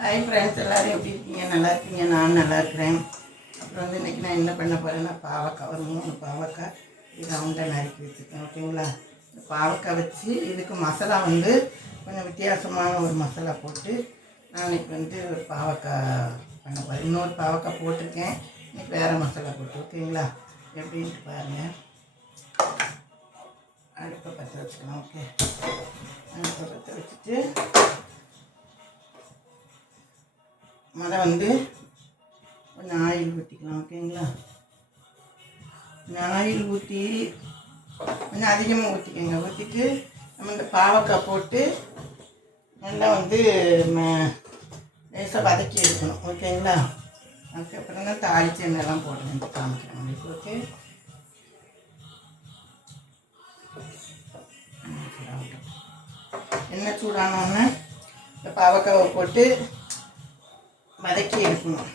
Hi friends, எல்லோரும் எப்படி இருக்கீங்க? நல்லா இருக்கீங்க? நான் நல்லா இருக்கிறேன். அப்புறம் வந்து இன்றைக்கி நான் என்ன பண்ண போகிறேன்னா, பாவக்காய் ஒரு 3 பாவக்காய் இது ரவுண்டாக நறுக்கி வச்சுருக்கேன். ஓகேங்களா? இந்த பாவக்காய் வச்சு இதுக்கு மசாலா வந்து கொஞ்சம் வித்தியாசமான ஒரு மசாலா போட்டு நான் இன்றைக்கி வந்து ஒரு பாவக்காய் பண்ண போகிறேன். இன்னொரு பாவக்காய் போட்டிருக்கேன், இன்றைக்கி வேறு மசாலா போட்டு. ஓகேங்களா? எப்படின்ட்டு பாருங்கள். அடுப்பை பற்ற வச்சுக்கலாம். ஓகே, அடுப்பை பற்ற வச்சுட்டு மழை வந்து கொஞ்சம் ஆயில் ஊற்றிக்கலாம். ஓகேங்களா? கொஞ்சம் ஆயில் ஊற்றி கொஞ்சம் அதிகமாக ஊற்றிக்கோங்க. ஊற்றிட்டு நம்ம இந்த பாவக்காய் போட்டு நல்லா வந்து லேசாக வதக்கி எடுக்கணும். ஓகேங்களா? அதுக்கப்புறம் தான் தாளித்து எண்ணெய்லாம் போடணும். காமிக்கிறேன் உங்களுக்கு. ஓகே, எண்ணெய் சூடானோடனே இந்த பாவக்காவை போட்டு வதக்கி எடுக்கணும்.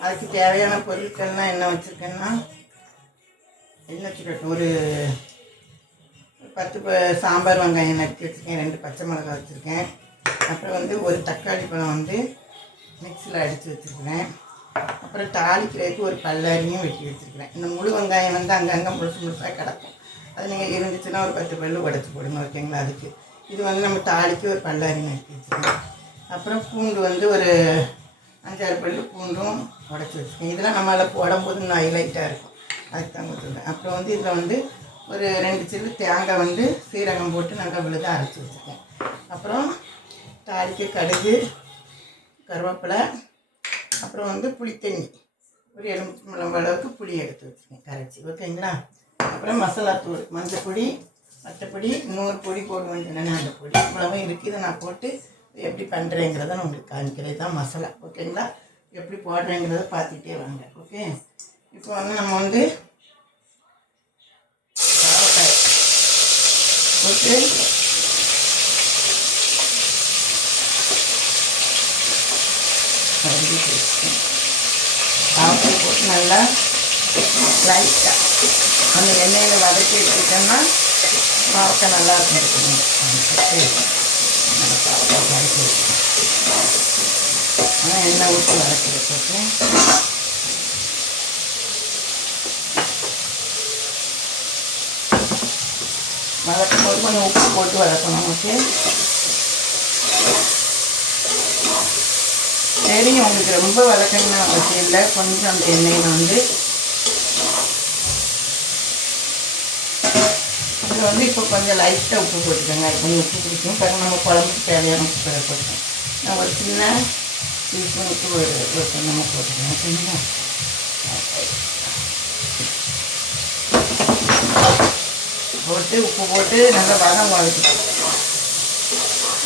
அதுக்கு தேவையான பொருட்கள்லாம் என்ன வச்சுருக்கேன்னா, எண்ணெய் வச்சுருக்கேன். ஒரு 10 சாம்பார் வெங்காயம் நறுக்கி வச்சுருக்கேன். 2 பச்சை மிளகாய் வச்சுருக்கேன். அப்புறம் வந்து ஒரு தக்காளி பழம் வந்து மிக்சியில் அடித்து வச்சுருக்கிறேன். அப்புறம் தாளிக்கிறதுக்கு ஒரு பல்லாரியும் வெட்டி வச்சுருக்கிறேன். இந்த முழு வெங்காயம் வந்து அங்கங்கே முழுசாக கிடக்கும். அது நீங்கள் இருந்துச்சுன்னா ஒரு 10 பல்லு உடச்சி போடுங்க. ஓகேங்களா? அதுக்கு இது வந்து நம்ம தாளிக்கு ஒரு பல்லாரி நறுக்கி வச்சுருக்கேன். அப்புறம் பூண்டு வந்து ஒரு 5-6 பல்லு பூண்டும் உடச்சி வச்சுருக்கேன். இதெல்லாம் நம்மளால் போடும்போது இன்னும் ஹைலைட்டாக இருக்கும். அதுக்கு தான் கொடுத்துருக்கேன். அப்புறம் வந்து இதில் வந்து ஒரு 2 சில்லு தேங்காய் வந்து சீரகம் போட்டு நல்லா விழுதாக அரைச்சி வச்சுருக்கேன். அப்புறம் தாளிக்க கடுகு, கருவேப்பிலை, அப்புறம் வந்து புளித்தண்ணி ஒரு எலுமிச்சம்பழம் அளவுக்கு புளி எடுத்து வச்சுருக்கேன் கரைச்சி. ஓகேங்களா? அப்புறம் மசாலா தூள், மஞ்சள் பொடி, மற்றப்பொடி, இன்னொரு பொடி போட வேண்டியதுன்னா அந்த பொடி இவ்வளவும் இருக்குது. இதை நான் போட்டு எப்படி பண்ணுறேங்கிறத நான் உங்களுக்கு காமிக்கிறது தான் மசாலா. ஓகேங்களா? எப்படி போடுறேங்கிறத பார்த்துட்டே வாங்க. ஓகே, இப்போ வந்து நம்ம வந்து பாவக்காய் போட்டு பாவக்காய் போட்டு நல்லா லைட்டாக அந்த எண்ணெயில் வதக்கி எடுத்துட்டோம்னா பாவக்காய் நல்லா இருக்கும். பாவக்காய் வதக்கி வச்சுக்கணும். ஆனால் எண்ணெய் ஊற்றி வதக்கி வச்சுருக்கேன். வதக்கும் போது கொஞ்சம் உப்பு போட்டு வதக்கணும். ஓகே, சரிங்க. உங்களுக்கு ரொம்ப வதக்கணும்னு அவசியம் இல்லை. கொஞ்சம் அந்த எண்ணெயில் வந்து இது வந்து இப்போ கொஞ்சம் லைட்டாக உப்பு போட்டுக்கோங்க. அது கொஞ்சம் உப்பு பிடிக்கும். பிறகு நம்ம குழம்புக்கு தேவையான உப்பு பிறகு போட்டுக்கோங்க. நான் ஒரு சின்ன டீஸ்பூன் உப்பு ஒரு நம்ம போட்டுக்கோங்க. சரிங்களா? போட்டு உப்பு போட்டு நல்லா வதம் வதக்கிட்டோம்.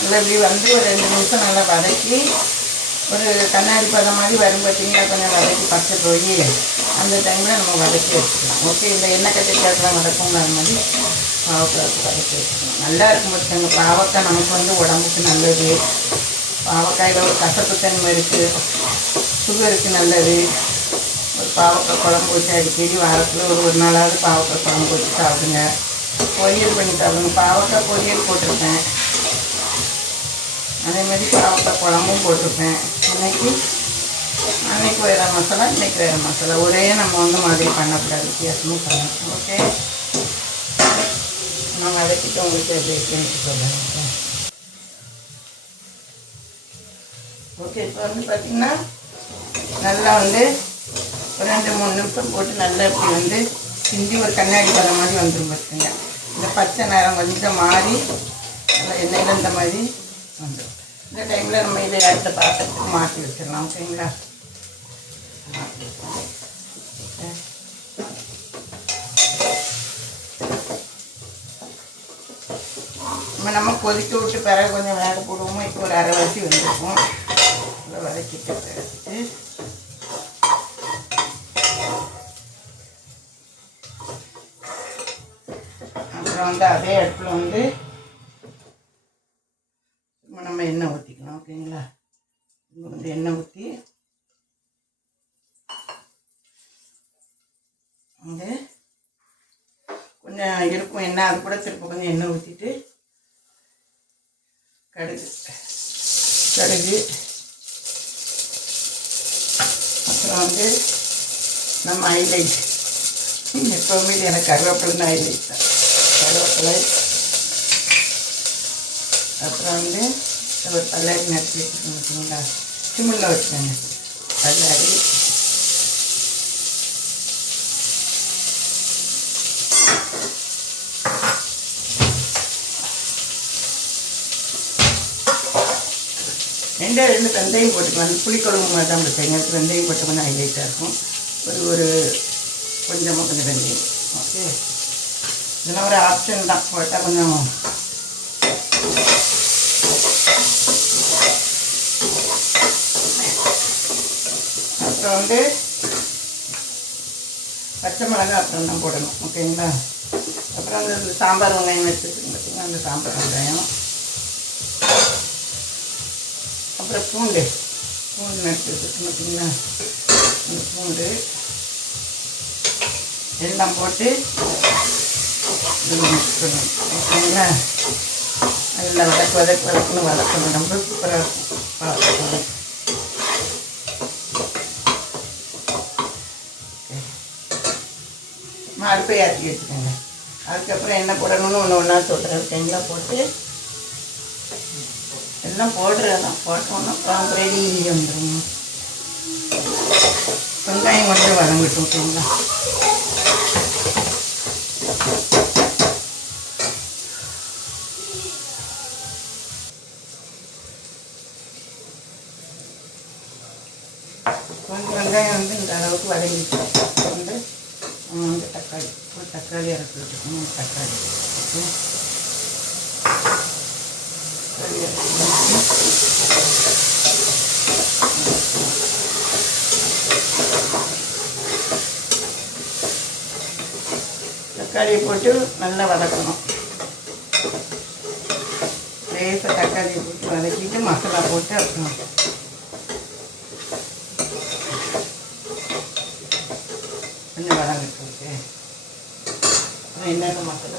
நல்லா இப்படி வந்து ஒரு 2 நிமிஷம் நல்லா வதக்கி ஒரு கண்ணாடி பதம் மாதிரி வரும். பார்த்தீங்கன்னா கொஞ்சம் வதக்கி பச்சை போய் அந்த டைமில் நம்ம வதக்கி வச்சுக்கலாம். ஓகே, இந்த எண்ணெய் கட்டிக்காட்டெலாம் வதக்கும். அது மாதிரி பாவக்காய்க்கு வதக்கி வச்சுக்கணும். நல்லா இருக்கும். பார்த்துக்கோங்க, பாவக்காய் நமக்கு வந்து உடம்புக்கு நல்லது. பாவக்காயில் ஒரு கசப்பு தன்மை இருக்குது, சுகருக்கு நல்லது. ஒரு பாவக்காய் குழம்பு வச்சு அடிக்கடி வாரத்தில் ஒரு நாளாவது பாவக்காய் குழம்பு வச்சு சாப்பிடுங்க. பொரியல் பண்ணி சாப்பிடுங்க. பாவக்காய் பொரியல் போட்டிருப்பேன், அதே மாதிரி பாவக்காய் குழம்பும் போட்டிருப்பேன். அன்னைக்கு வேறு மசாலா, இன்றைக்கி வேறு மசாலா. ஒரே நம்ம வந்து மாதிரி பண்ணக்கூடாது, வித்தியாசமும் பண்ணணும். ஓகே, நான் வதக்கிட்டு உங்களுக்கு எப்படி இருக்குன்னு சொல்கிறேன். ஓகே, இப்போ வந்து பார்த்திங்கன்னா நல்லா வந்து ஒரு 2-3 நிமிஷம் போட்டு நல்லா இப்படி வந்து சிந்தி ஒரு கண்ணாடி பதம் மாதிரி வந்துடும். பார்த்துங்க, இந்த பச்சை நேரம் கொஞ்சம் மாறி நல்லா எண்ணெயில் இந்த மாதிரி வந்துடும். இந்த டைமில் நம்ம இதை அடுத்த பாத்திரத்துக்கு மாற்றி வச்சிடலாம். ஓகேங்களா? நம்ம கொதிக்க விட்டு பிறகு கொஞ்சம் வேக போடுவோமோ. இப்போ ஒரு அரைவாசி வந்துருக்கும். வதக்கிட்டு எடுத்துட்டு அப்புறம் வந்து அதே இடத்துல வந்து நம்ம எண்ணெய் ஊற்றிக்கலாம். ஓகேங்களா? இப்போ வந்து எண்ணெய் ஊற்றி வந்து கொஞ்சம் இருக்கும் எண்ணெய், அது கூட திரும்ப கொஞ்சம் எண்ணெய் ஊற்றிட்டு கடுகு அப்புறம் வந்து நம்ம ஹைலைட் எப்போவுமே எனக்கு கருவேப்பிலை ஹைலைட் தான். கருவேப்பிலை அப்புறம் வந்து ஒரு பல்லாரி நட்டு வச்சுக்கோங்க பார்த்தீங்களா, சிம்மில் வச்சுக்கோங்க. பல்லாரி ரெண்டு வெந்தயம் போட்டுக்கலாம். புளிக்குழம்பு மாதிரி தான் வைப்பேங்க. வெந்தயம் போட்டு கொஞ்சம் ஹைலைட்டாக இருக்கும். ஒரு கொஞ்சமாக கொஞ்சம் வெந்தயம். ஓகே, இதெல்லாம் ஒரு ஆப்ஷன் தான், போட்டால் கொஞ்சம் அப்புறம் வந்து பச்சை மிளகாய் அப்புறம் தான் போடணும். ஓகேங்களா. அப்புறம் அந்த சாம்பார் வெங்காயம் வச்சுருக்குங்க பார்த்தீங்கன்னா, அந்த சாம்பார் வெங்காயம், அப்புறம் பூண்டு நட்டு வச்சுருக்கு பார்த்தீங்களா, அந்த பூண்டு எல்லாம் போட்டு மிக்ஸ் பண்ணணும். ஓகேங்களா. நல்லா வதக்கணும். ரொம்ப சூப்பராக இருக்கும். வதக்கணும். அடுப்பை ஏற்றி வச்சுக்கோங்க. அதுக்கப்புறம் என்ன போடணும்னு ஒன்றா சொல்கிறேன். ஓகேங்களா. போட்டு எல்லாம் போடுறதான் போட்டோன்னா அப்புறம் ரெடி வந்துடும். வெங்காயம் கொஞ்சம் வதங்கிட்டோம். ஓகேங்களா. கொஞ்சம் வெங்காயம் வந்து இந்த அளவுக்கு வதங்கிட்டோம். வந்து தக்காளி இறக்கி வச்சுக்கணும். தக்காளி தக்காளியை போட்டு நல்லா வதக்கணும். லேசாக தக்காளியை போட்டு வதக்கிட்டு மசாலா போட்டு அப்புறம் கொஞ்சம் வதங்கிட்டு அப்புறம் என்னென்ன மசாலா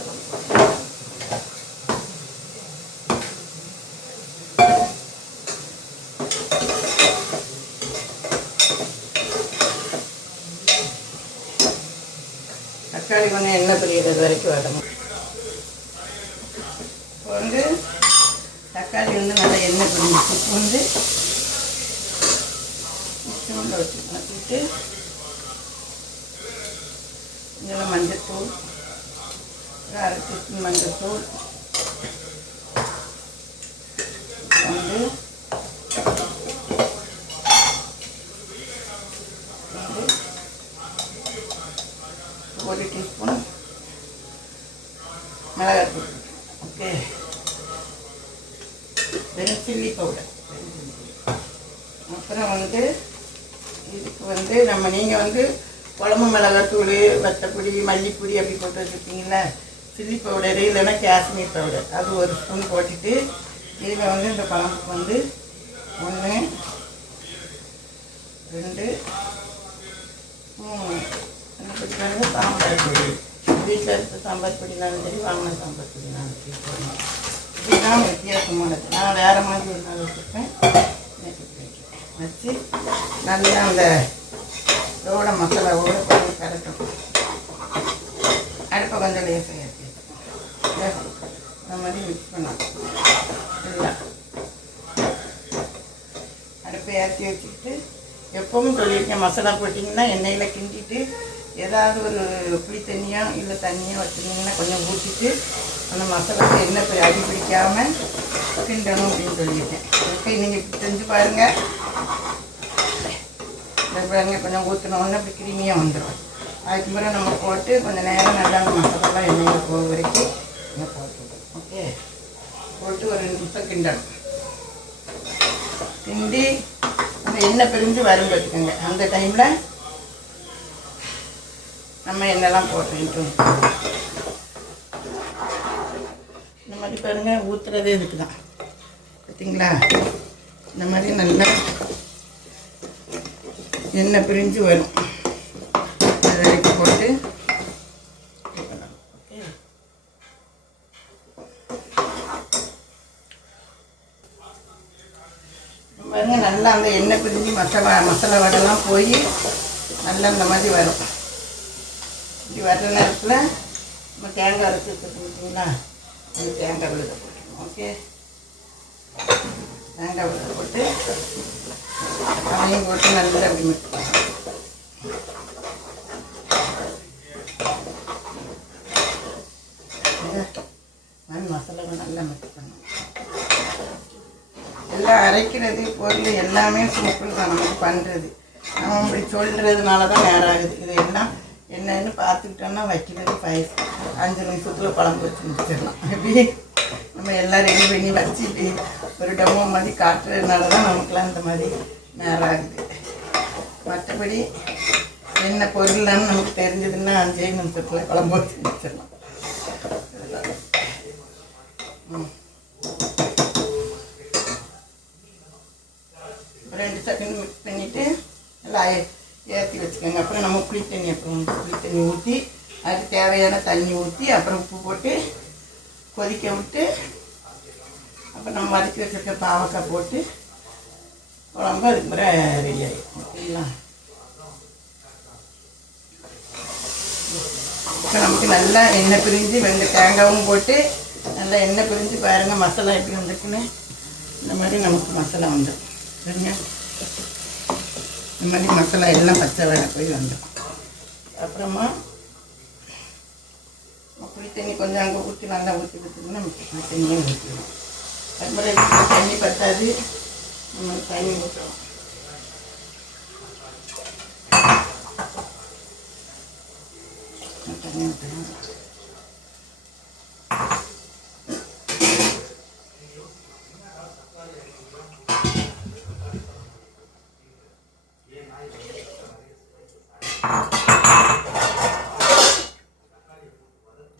தக்காளி கொஞ்சம் எண்ணெய் பிரிகிறது வரைக்கும் வரணும். இப்போ வந்து தக்காளி வந்து நல்லா எண்ணெய் பிரிஞ்சிச்சு. இப்போ வந்து மிக்சியில் வச்சு மாற்றிட்டு இதெல்லாம் மஞ்சத்தூள், அரை டீஸ்பூன் மஞ்சத்தூள், வந்து ஒரு டீஸ்பூன் மிளகாத்தூள். ஓகே, வெறும் சில்லி பவுடர். அப்புறம் வந்து இதுக்கு வந்து நீங்கள் வந்து குழம்பு மிளகாத்தூள், வத்தப்பொடி, மல்லிப்பொடி அப்படி போட்டு வச்சுருக்கீங்களா, சில்லி பவுடரு இல்லைன்னா காஷ்மீர் பவுடர் அது ஒரு ஸ்பூன் போட்டுட்டு இதில் வந்து இந்த குழம்புக்கு வந்து 1 2 3 என்ன பிடிக்காங்க சாம்பார் பொடி. வீட்டில் இருக்க சாம்பார் பொடினாலும் சரி, வாங்கின சாம்பார் பொடினாலும் சரி போடணும். இதுதான் வித்தியாசமானது. நான் வேறு மாதிரி ஒரு நாள் வச்சுருப்பேன். வச்சு நல்லா அந்த இதோட மசாலாவோட கொஞ்சம் கரைக்கும். அடுப்பை கொஞ்சம் லேசாக ஏற்றி இந்த மாதிரி மிக்ஸ் பண்ணலாம். இல்லை அடுப்பை ஏற்றி வச்சுக்கிட்டு எப்பவும் சொல்லியிருக்கேன், மசாலா போட்டிங்கன்னா எண்ணெயில் கிண்டிட்டு ஏதாவது ஒரு புளி தண்ணியோ இல்லை தண்ணியோ வச்சுருந்தீங்கன்னா கொஞ்சம் ஊற்றிட்டு அந்த மசாலாவுக்கு எண்ணெய் அடி பிடிக்காமல் கிண்டணும் அப்படின்னு சொல்லியிருக்கேன். ஓகே, நீங்கள் இப்படி செஞ்சு பாருங்கள். பாருங்க, கொஞ்சம் ஊற்றினோன்னு அப்படி கிருமியாக வந்துடும். அதுக்கு பிறகு நம்ம போட்டு கொஞ்சம் நேரம் நல்லா அந்த மசாலாலாம் எண்ணெயில் போக வரைக்கும் போட்டுவிடும். ஓகே, போட்டு ஒரு 2 நிமிஷம் கிண்டணும். கிண்டி அந்த எண்ணெய் பிரிஞ்சு வரும் பார்த்துக்கோங்க. அந்த டைமில் நம்ம எண்ணெய்லாம் போட்டுக்கிட்டு இந்த மாதிரி பாருங்கள், ஊற்றுறதே இதுக்கு தான். பார்த்தீங்களா, இந்த மாதிரி நல்லா எண்ணெய் பிரிஞ்சு வரும். அதை போட்டு ஓகே, நம்ம பாருங்க நல்லா அந்த எண்ணெய் பிரிஞ்சு மசாலா வடைலாம் போய் நல்லா இந்த மாதிரி வரும். இப்படி வர்ற நேரத்தில் நம்ம தேங்காய் அரைச்சி வச்சுருக்கீங்களா, அந்த தேங்காய் விழுத போட்டுக்கணும். ஓகே, தேங்காய் விழுத போட்டு அதையும் போட்டு நல்லா அப்படி மிக்ஸ் பண்ணணும். மசாலாவை நல்லா மிக்ஸ் பண்ணணும். எல்லாம் அரைக்கிறது பொருள் எல்லாமே சிம்பிள் தான் நமக்கு பண்ணுறது. நம்ம இப்படி சொல்கிறதுனால தான் நேரம் ஆகுது. இது எல்லாம் என்னன்னு பார்த்துக்கிட்டோன்னா வைக்கிறது 5 நிமிஷத்தில் குழம்பு வச்சு முடிச்சிடலாம். இப்படி நம்ம எல்லாம் ரெடி பண்ணி வச்சு இப்படி ஒரு டெமோ மாதிரி காட்டுறதுனால தான் நமக்குலாம் இந்த மாதிரி நேரம் ஆகுது. மற்றபடி என்ன பொருள்லான்னு நமக்கு தெரிஞ்சதுன்னா 5 நிமிஷத்தில் குழம்பு வச்சு முடிச்சிடலாம். 2 செகண்ட் மிக்ஸ் பண்ணிவிட்டு நல்லா ஏற்றி வச்சுக்கோங்க. அப்புறம் நம்ம புளி தண்ணி ஊற்றி அதுக்கு தேவையான தண்ணி ஊற்றி அப்புறம் உப்பு போட்டு கொதிக்க விட்டு அப்புறம் நம்ம வதக்கி வச்சுருக்க பாவக்காய் போட்டு குழம்பு அதுக்கு பிறகு ரெடி ஆகிடும். ஓகேங்களா? இப்போ நமக்கு நல்லா எண்ணெய் பிரிஞ்சு தேங்காயும் போட்டு நல்லா எண்ணெய் பிரிஞ்சு பாருங்கள் மசாலா எப்படி வந்துருக்குன்னு. இந்த மாதிரி நமக்கு மசாலா வந்துடும். சரிங்க, இந்த மாதிரி மசாலா எல்லாம் பச்சை வேலை போய் வந்துடும். அப்புறமா புளி தண்ணி கொஞ்சம் அங்கே ஊற்றி நல்லா ஊற்றி ஊற்றினா நமக்கு புளி தண்ணியே ஊற்றிடும். அதுக்கப்புறம் தண்ணி பத்தாது, நம்ம தண்ணி ஊற்றுவோம். தண்ணி ஊற்றணும்.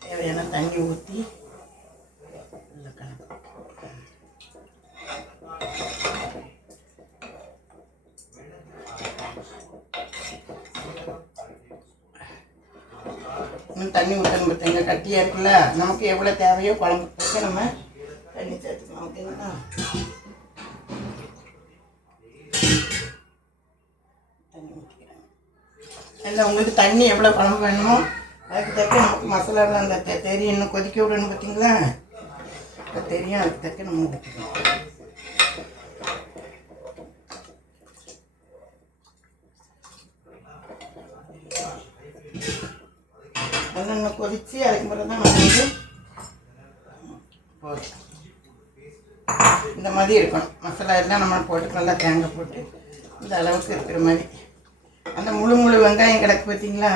தேவையான தண்ணி ஊற்றி நல்லா கலந்து தண்ணி ஊற்றணும். பார்த்தீங்க கட்டியாக இருக்குல்ல, நமக்கு எவ்வளோ தேவையோ குழம்பு போட்டு நம்ம தண்ணி சேர்த்துக்கலாம். ஓகேங்களா? தண்ணி ஊற்றிக்கிறேன். இல்லை உங்களுக்கு தண்ணி எவ்வளோ குழம்பு வேணுமோ அதுக்கு தக்க நமக்கு மசாலாவில் அந்த தெரியும். இன்னும் கொதிக்க விடணும் பார்த்தீங்களா, இப்போ தெரியும். அதுக்கு தக்க நம்ம ஊற்றிக்கணும். அதெல்லாம் இன்னும் கொதித்து அதுக்கு பிறகு தான் நம்ம வந்து போதும். இந்த மாதிரி இருக்கணும். மசாலா எல்லாம் நம்ம போட்டு நல்லா தேங்காய் போட்டு இந்த அளவுக்கு இருக்கிற மாதிரி. அந்த முழு வெங்காயம் கிடக்கு பார்த்தீங்களா,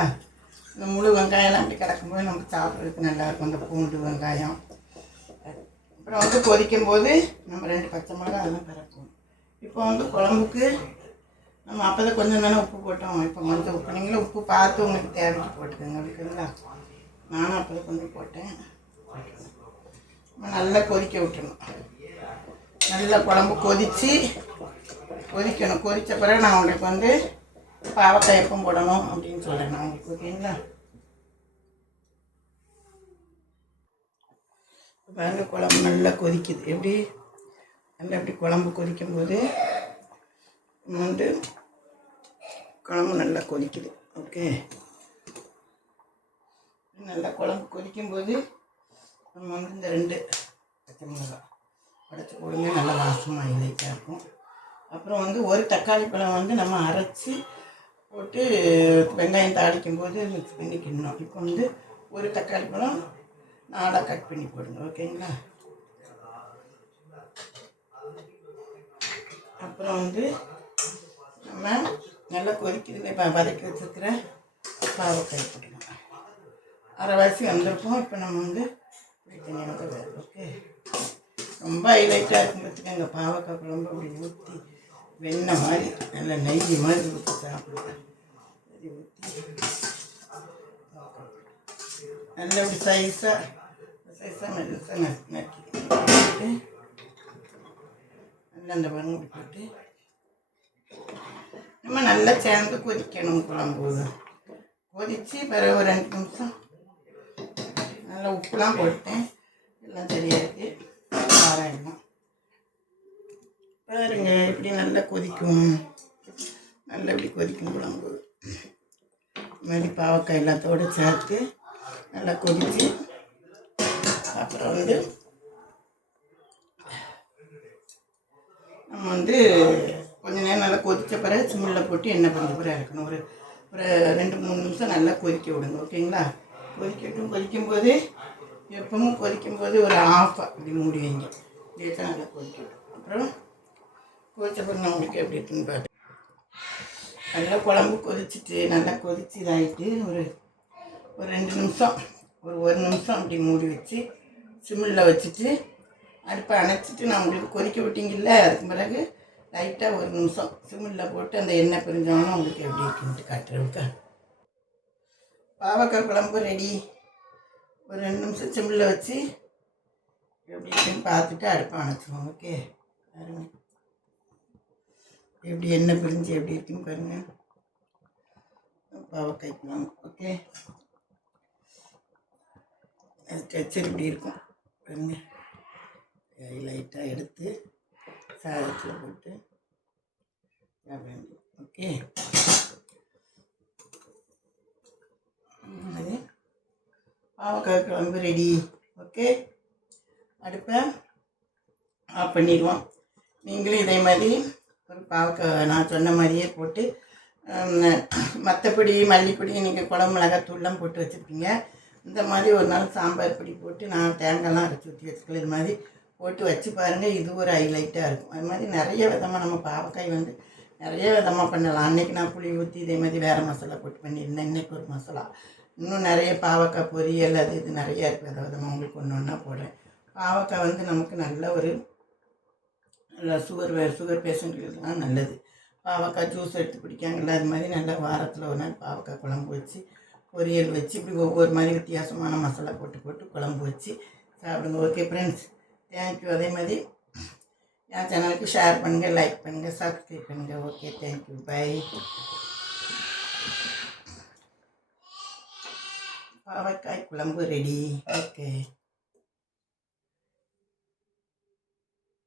இந்த முழு வெங்காயம்லாம் அப்படி கிடக்கும்போது நமக்கு சாப்பிட்றதுக்கு நல்லாயிருக்கும். அந்த பூண்டு வெங்காயம் அப்புறம் வந்து கொதிக்கும்போது நம்ம 2 பச்சை மிளகாய் அதெல்லாம் பிறக்கும். இப்போ வந்து குழம்புக்கு நம்ம அப்போ தான் கொஞ்சம் தானே உப்பு போட்டோம். இப்போ கொஞ்சம் உப்பு நீங்களும் உப்பு பார்த்து உங்களுக்கு தேவைக்கு போட்டுக்கோங்க. ஓகேங்களா? நானும் அப்போ தான் கொஞ்சம் போட்டேன். நம்ம நல்லா கொதிக்க விட்டுணும். நல்லா குழம்பு கொதிக்கணும். கொதித்த பிறகு நான் உங்களுக்கு வந்து பாவக்காய் எப்போ போடணும் அப்படின்னு சொல்கிறேன் நான் உங்களுக்கு. ஓகேங்களா? பாருங்க குழம்பு நல்லா கொதிக்குது. எப்படி நல்லா எப்படி குழம்பு கொதிக்கும்போது வந்து குழம்பு நல்லா கொதிக்குது. ஓகே, நல்லா குழம்பு கொதிக்கும்போது நம்ம வந்து இந்த 2 பச்சை மிளகாய் உடச்சி போடுங்க. நல்லா வாசமாக இலைக்காக இருக்கும். அப்புறம் வந்து ஒரு தக்காளி பழம் வந்து நம்ம அரைச்சி போட்டு வெங்காயம் தாளிக்கும் போது மிக்ஸ் பண்ணி கிண்டணும். இப்போ வந்து ஒரு தக்காளி பழம் 4ஆக கட் பண்ணி போடுங்க. ஓகேங்களா? அப்புறம் வந்து நம்ம நல்லா கொதிக்குதுல இப்போ வதக்கி வச்சுருக்கிற பாவக்காய் போட்டுக்கலாம். அரைவாசி வந்திருப்போம். இப்போ நம்ம வந்து இப்படி தனியாக வேறு. ஓகே, ரொம்ப ஹைலைட்டாக இருக்கும் பார்த்துக்கோங்க. பாவக்காய் குழம்பு அப்படி ஊற்றி வெண்ணெய் மாதிரி நல்லா நெய் மாதிரி ஊற்றி சாப்பிடுவேன். சரி, ஊற்றி நல்லா அப்படி சைஸாக மெல்லிசாக நறுக்கிட்டு நல்லா அந்த பருங்க போட்டு நம்ம நல்லா சேர்ந்து கொதிக்கணும். குழம்பு கொதித்து பிறகு ஒரு 2 நிமிஷம் நல்லா உப்புலாம் போட்டேன். எல்லாம் சரியாக இருக்குது. காரம் எல்லாம் பாருங்க இப்படி நல்லா கொதிக்கும், நல்லா இப்படி கொதிக்கும் குழம்பு. இது மாதிரி பாவக்காய் எல்லாத்தோடு சேர்த்து நல்லா கொதித்து அப்புறம் வந்து நம்ம வந்து கொஞ்சம் நேரம் நல்லா கொதித்த பிறகு சிம்மில் போட்டு எண்ணெய் கொஞ்சம் பிறகு இறக்கணும். ஒரு ஒரு 2-3 நிமிஷம் நல்லா கொதிக்க விடுங்க, ஓகேங்களா? கொதிக்கும்போது எப்பவும் கொதிக்கும்போது ஒரு இப்படி மூடி வைங்க. இதே தான் நல்லா கொதிக்கும். அப்புறம் கொதித்த பிறகு நான் உங்களுக்கு எப்படி இருக்குன்னு பார்த்து நல்லா குழம்பு கொதிச்சுட்டு நல்லா கொதிச்சு இதாகிட்டு ஒரு 2 நிமிஷம் ஒரு நிமிஷம் அப்படி மூடி வச்சு சிம்மில் வச்சுட்டு அடுப்பை அணைச்சிட்டு நான் உங்களுக்கு கொதிக்க விட்டிங்கல்ல, அதுக்கு பிறகு லைட்டாக 1 நிமிஷம் சிம்மில் போட்டு அந்த எண்ணெய் பிரிஞ்சோன்னா உங்களுக்கு எப்படி இருக்குன்ட்டு காட்டுறேன்க்கா. பாவக்காய் குழம்பு ரெடி. ஒரு 2 நிமிஷம் சிம்மில் வச்சு எப்படி இருக்குன்னு பார்த்துட்டு அடுப்பை அணைச்சிடுவோம். ஓகே, பாருங்க எப்படி எண்ணெய் பிரிஞ்சு எப்படி இருக்குன்னு பாருங்கள் பாவக்காய் குழம்பு. ஓகே, டெக்ஸ்சர் இப்படி இருக்கும் பாருங்க. லைட்டாக எடுத்து சாதத்தில் போட்டு சாப்பிடுங்க. ஓகே, அது பாவக்காய் குழம்பு ரெடி. ஓகே, அடுப்பை ஆஃப் பண்ணிடுவோம். நீங்களும் இதே மாதிரி ஒரு பாவக்காய் நான் சொன்ன மாதிரியே போட்டு மற்றபடி மல்லிப்பொடி நீங்கள் குழம்பு மிளகாத்தூள்லாம் போட்டு வச்சுருப்பீங்க. இந்த மாதிரி ஒரு நாள் சாம்பார் பொடி போட்டு நான் தேங்காய்லாம் அரைச்சி ஊற்றி வச்சுக்கலாம். இது மாதிரி போட்டு வச்சு பாருங்கள், இது ஒரு ஹைலைட்டாக இருக்கும். அது மாதிரி நிறைய விதமாக நம்ம பாவக்காய் வந்து நிறைய விதமாக பண்ணலாம். அன்றைக்கி நான் புளி ஊற்றி இதே மாதிரி வேறு மசாலா போட்டு பண்ணியிருந்தேன். இன்றைக்கி ஒரு மசாலா, இன்னும் நிறைய பாவக்காய் பொரியல் அது இது நிறையா இருக்குது. அதை விதமாக உங்களுக்கு ஒன்று ஒன்றா போடுறேன். பாவக்காய் வந்து நமக்கு நல்ல ஒரு நல்லா சுகர் பேஷண்ட்டுகளுக்குலாம் நல்லது. பாவக்காய் ஜூஸ் எடுத்து குடிக்காங்கல்ல, அது மாதிரி நல்லா வாரத்தில் ஒரு நாள் பாவக்காய் குழம்பு வச்சு பொரியல் வச்சு இப்படி ஒவ்வொரு மாதிரி வித்தியாசமான மசாலா போட்டு குழம்பு வச்சு சாப்பிடுங்க. Okay friends, thank you. அதே மாதிரி என் சேனலுக்கு ஷேர் பண்ணுங்கள், லைக் பண்ணுங்கள், சப்ஸ்கிரைப் பண்ணுங்கள். Okay, thank you, bye. பாவக்காய் குழம்பு ரெடி. ஓகே.